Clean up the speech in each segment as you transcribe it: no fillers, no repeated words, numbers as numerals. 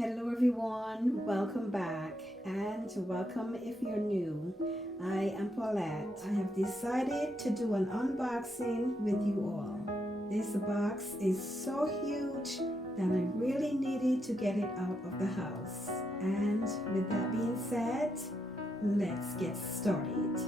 Hello everyone, welcome back and welcome if you're new. I am Paulette. I have decided to do an unboxing with you all. This box is so huge that I really needed to get it out of the house. And with that being said, let's get started.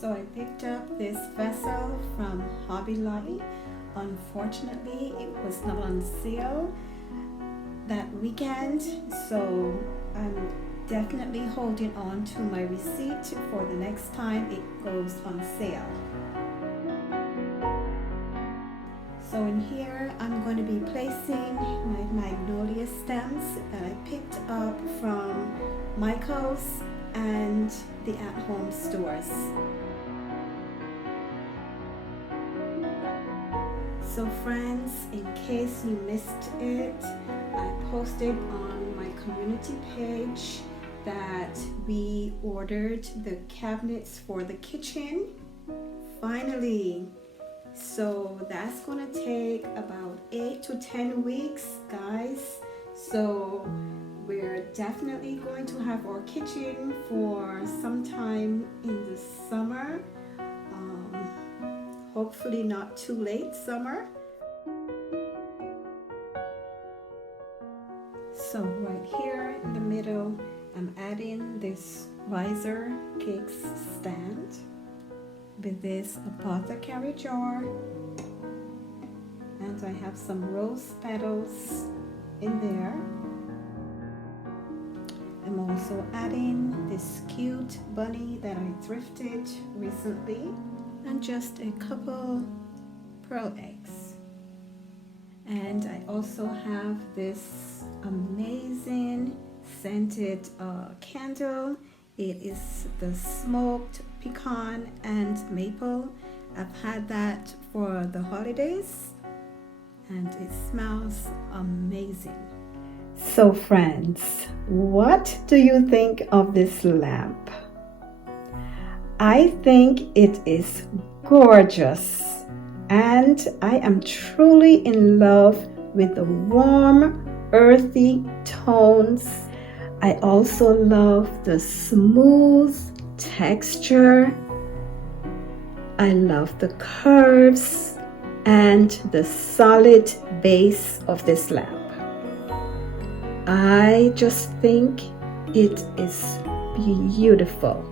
So I picked up this vessel from Hobby Lobby. Unfortunately, it was not on sale that weekend, so I'm definitely holding on to my receipt for the next time it goes on sale. So in here, I'm going to be placing my Magnolia stems that I picked up from Michael's and the at-home stores. So friends, in case you missed it, I posted on my community page that we ordered the cabinets for the kitchen. Finally. So that's gonna take about 8 to 10 weeks, guys. So we're definitely going to have our kitchen for sometime in the summer. Hopefully not too late summer. So right here in the middle, I'm adding this riser cakes stand with this apothecary jar, and I have some rose petals in there. I'm also adding this cute bunny that I thrifted recently, and just a couple pearl eggs. And I also have this amazing scented candle. It is the smoked pecan and maple. I've had that for the holidays and it smells amazing. So friends, what do you think of this lamp? I think it is gorgeous, and I am truly in love with the warm, earthy tones. I also love the smooth texture. I love the curves and the solid base of this lamp. I just think it is beautiful.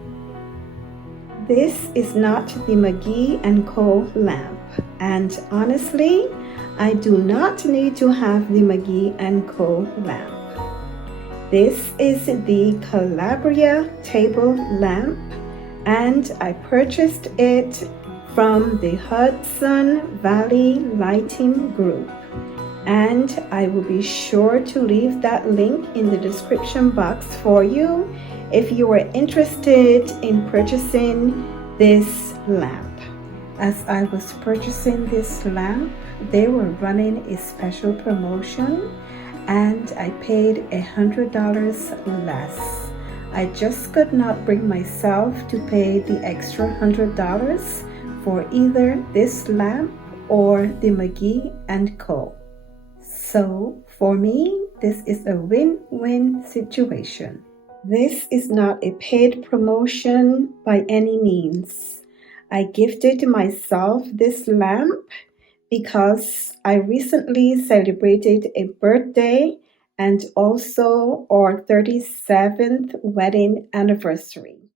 This is not the McGee & Co. lamp, and honestly, I do not need to have the McGee & Co. lamp. This is the Callabria table lamp, and I purchased it from the Hudson Valley Lighting Group, and I will be sure to leave that link in the description box for you if you are interested in purchasing this lamp. As I was purchasing this lamp, they were running a special promotion and I paid $100 less. I just could not bring myself to pay the extra $100 for either this lamp or the McGee & Co. So for me, this is a win-win situation. This is not a paid promotion by any means. I gifted myself this lamp because I recently celebrated a birthday and also our 37th wedding anniversary.